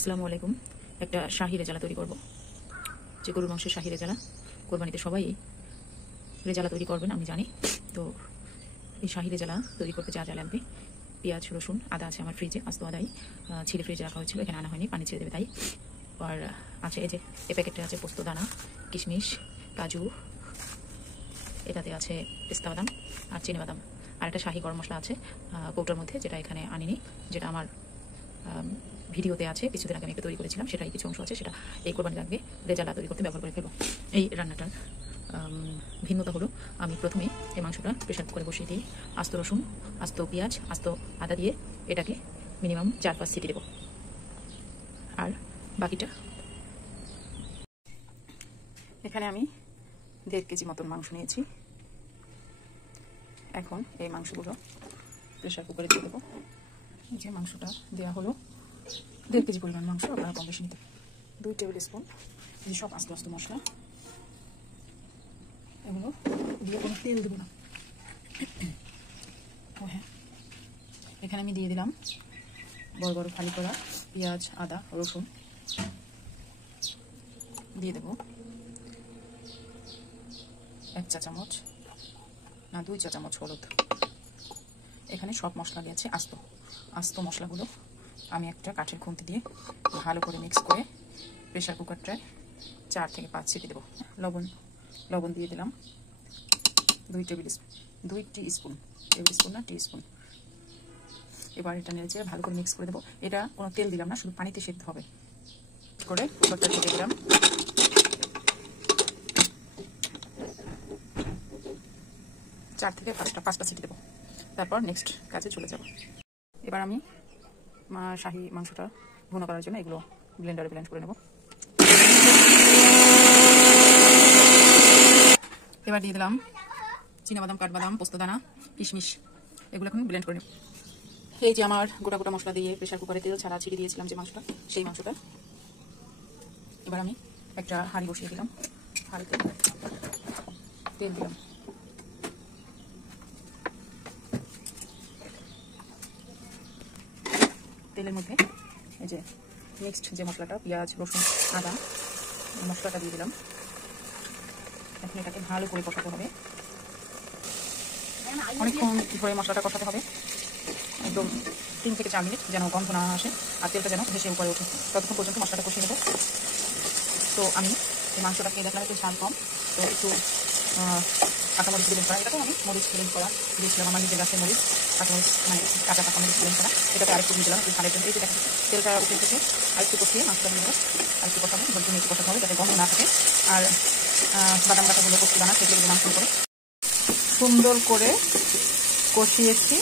আসসালামু আলাইকুম। একটা শাহি রেজালা তৈরি করব, যে গরুর মাংসের শাহি রেজালা। কোরবানিতে সবাই রেজালা তৈরি করবেন আমি জানি। তো এই শাহি রেজালা তৈরি করতে যা যা লাগবে: পেঁয়াজ, রসুন, আদা আছে আমার ফ্রিজে, আস্ত আদাই ছিঁড়ে ফ্রিজে রাখা হয়েছিল, এখানে আনা হয়নি, পানি ছেড়ে দেবে তাই। আর আছে এই যে এই প্যাকেটটা আছে পোস্ত দানা, কিশমিশ, কাজু, এটাতে আছে পেস্তা বাদাম আর চিনি বাদাম। আর একটা শাহি গরম মশলা আছে কৌটোর মধ্যে, যেটা এখানে আনিনি, যেটা আমার ভিডিওতে আছে, কিছুদিন আগে আমি একটা তৈরি করেছিলাম, সেটাই কিছু অংশ আছে, সেটা এই কোরবানি লাগবে রেজালা তৈরি করতে ব্যবহার করে ফেলবো। এই রান্নাটার ভিন্নতা হলো, আমি প্রথমে এই মাংসটা প্রেশার কুকারে বসিয়ে দিই, আস্ত রসুন, আস্ত পেঁয়াজ, আস্ত আদা দিয়ে এটাকে মিনিমাম 4-5 সিটি দেবো। আর বাকিটা, এখানে আমি 1.5 কেজি মতন মাংস নিয়েছি। এখন এই মাংসগুলো প্রেশার কুকারে দিয়ে দেবো। এই যে মাংসটা দেওয়া হলো, 1.5 কেজি পরিমাণ মাংস, আপনারা কম বেশি নিতে। 2 টেবিল স্পুন এই সব আস্ত আস্ত মশলা, এগুলো দিয়ে কোনো তেল দেবো না। ও হ্যাঁ, এখানে আমি দিয়ে দিলাম বড় বড় ফালি করা পেঁয়াজ, আদা, রসুন। দিয়ে দেবো 1 চা চামচ, না 2 চা চামচ হলুদ। এখানে সব মশলা দিয়েছে আস্ত আস্ত মশলাগুলো আমি একটা কাঠের খুন্তি দিয়ে ভালো করে মিক্স করে প্রেশার কুকারটায় 4 থেকে 5 সিটি দেবো। লবণ দিয়ে দিলাম 2 টিস্পুন, টেবিল স্পুন না টিস্পুন। এবার এটা নেড়ে চেড়ে ভালো করে মিক্স করে দেবো। এটা কোনো তেল দিলাম না, শুধু পানিতে সেদ্ধ হবে। করে কুকারটা ঢেকে দিলাম। 4 থেকে 5টা সিটি দেবো, তারপর নেক্সট কাজে চলে যাব। এবার আমি শাহি মাংসটা ভুনা করার জন্য এগুলো ব্লেন্ডারে ব্লেন্ড করে নেব। এবার দিয়ে দিলাম চিনাবাদাম, কাঠবাদাম, পোস্তদানা, কিশমিশ, এগুলো এখন ব্লেন্ড করে নেব। এই যে আমার গোটা গোটা মশলা দিয়ে প্রেশার কুকারে তেল ছাড়া ছিটিয়ে দিয়েছিলাম যে মাংসটা, সেই মাংসটা এবার আমি একটা হাঁড়ি বসিয়ে দিলাম। হাঁড়িতে তেল দিলাম। তেলের মধ্যে এই যে মিক্সড যে মশলাটা, পেঁয়াজ, রসুন, আদা, মশলাটা দিয়ে দিলাম। এখন এটাকে ভালো করে কষাতে হবে, অনেকক্ষণ ধরে মশলাটা কষাতে হবে, একদম 3 থেকে 4 মিনিট, যেন গন্ধ না আসে আর তেলটা যেন ভেসে উপরে ওঠে, ততক্ষণ পর্যন্ত মশলাটা কষিয়ে নেব। তো আমি এই মাংসটাকে দেখলাম একটু ঝাল কম, তো একটু কাঁচামরিচ ব্লেন্ড করা, এটাকে আমি মরিচ ব্লেন্ড করা দিয়েছিলাম, আমার নিজের গাছের মরিচ, কাঁচামরিচ মানে কাঁচা কাঁচামরিচ ব্লেন্ড করা, এটাকে আরেকটু দিয়ে দিলাম একটু ঝালের জন্য। এই যে দেখা যাচ্ছে তেলটা উঠে এসেছে, আরেকটু কষিয়ে মাংসটা দিয়ে দেবো, আরেকটু কষাবো, বলতে একটু কষাতে হবে যাতে গন্ধ না থাকে। আর বাদাম বাটাগুলো কষতে দানা সেগুলো মাংস করে সুন্দর করে কষিয়েছি।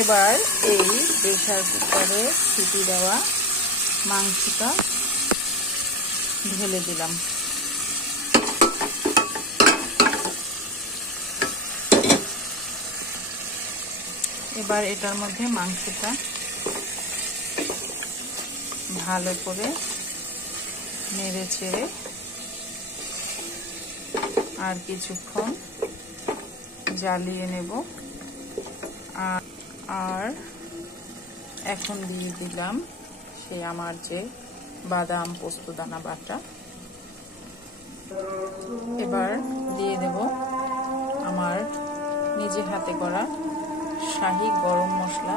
এবার এই প্রেশার কুকারে সিটি দেওয়া মাংসটা ঢেলে দিলাম। এবার এটার মধ্যে মাংসটা ভালো করে নেড়ে চেড়ে আর কিছুক্ষণ জ্বালিয়ে নেব। আর এখন দিয়ে দিলাম সে আমার যে বাদাম, পোস্তদানা বাটা। এবার দিয়ে দেব আমার নিজে হাতে করা শাহি গরম মশলা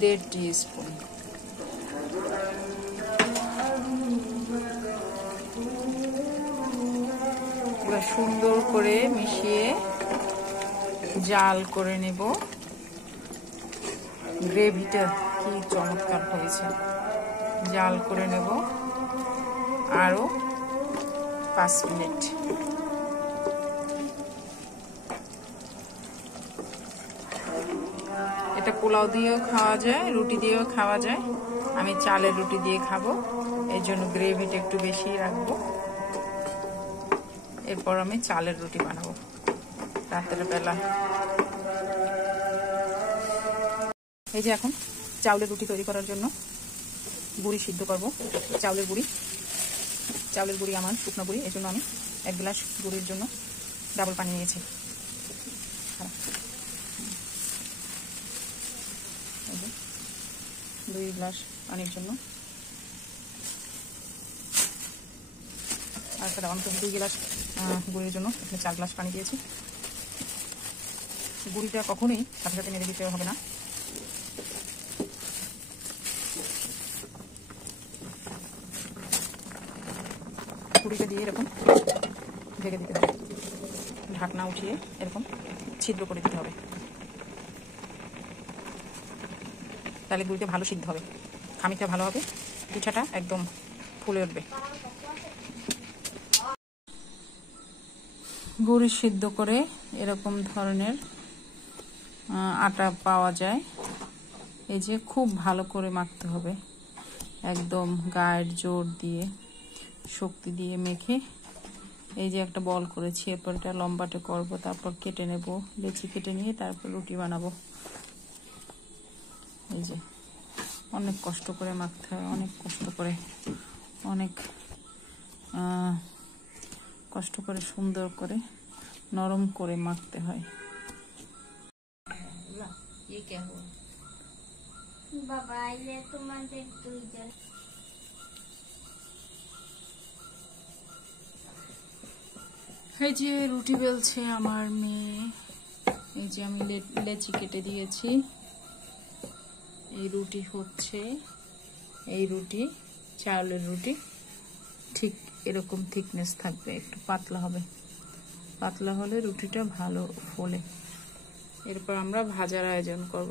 1.5 টিস্পুন। এবার সুন্দর করে মিশিয়ে জাল করে নেব। গ্রেভিটা কি চমৎকার হয়েছে, জাল করে নেব আরো 5 মিনিট। এটা পোলাও দিয়েও খাওয়া যায়, রুটি দিয়েও খাওয়া যায়। আমি চালের রুটি দিয়ে খাবো, এই জন্য গ্রেভিটা একটু বেশি রাখবো। এরপর আমি চালের রুটি বানাবো রাতের বেলা। এই যে এখন চাউলের রুটি তৈরি করার জন্য বুড়ি সিদ্ধ করব। চাউলের গুঁড়ি আমার শুকনো গুঁড়ি, এই জন্য আমি 1 গ্লাস গুঁড়ির জন্য ডাবল পানি নিয়েছি। 2 গ্লাস পানির জন্য। আর একটা দাম তো 2 গ্লাস গুড়ির জন্য এখানে 4 গ্লাস পানি দিয়েছি। গুড়িটা কখনোই সাথে সাথে নেড়ে দিতে হবে না, গুড়িটা দিয়ে এরকম ঢেকে দিতে হবে, ঢাকনা উঠিয়ে এরকম ছিদ্র করে দিতে হবে, তাহলে গুড়িটা ভালো সিদ্ধ হবে, খামিরটা ভালো হবে, পিঠাটা একদম ফুলে উঠবে। গুড়ি সিদ্ধ করে এরকম ধরনের আটা পাওয়া যায়। এই যে খুব ভালো করে মাখতে হবে, একদম গায়ের জোর দিয়ে শক্তি দিয়ে মেখে এই যে একটা বল করেছি, এরপর এটা লম্বাটে করব, তারপর কেটে নেব, লেচি কেটে নিয়ে তারপর রুটি বানাবো। এই যে অনেক কষ্ট করে মাখতে হয়, অনেক কষ্ট করে, অনেক কষ্ট করে সুন্দর করে নরম করে মাখতে হয়। বাবা আইলে তোমাদের দুইজন। এই যে রুটি বেলছে আমার মেয়ে, এই যে আমি লেচি কেটে দিয়েছি, এই রুটি হচ্ছে, এই রুটি চাউলের রুটি, ঠিক এরকম থিকনেস থাকবে, একটু পাতলা হবে, পাতলা হলে রুটিটা ভালো ফোলে। এরপর আমরা ভাজার আয়োজন করব।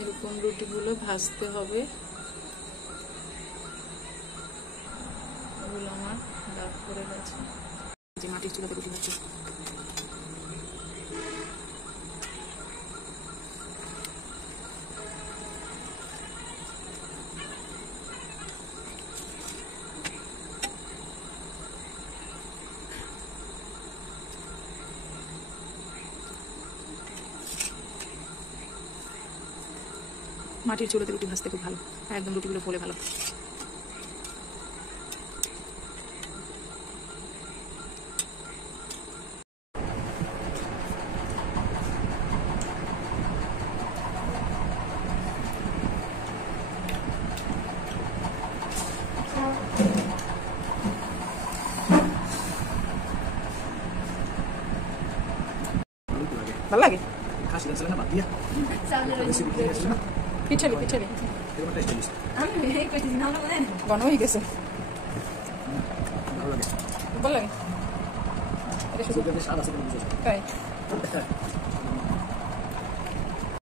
এরকম রুটিগুলো ভাজতে হবে, এগুলো আমার দাগ করে গেছে। যে মাটির চুলাতে রুটি হচ্ছে, মাটির চুলাতে রুটি ভাজতে খুব ভালো, একদম রুটিগুলো ফোলে ভালো। ভালো লাগে পিঠালি পিঠালি ঘন হয়ে গেছে, ভালো লাগে। তাই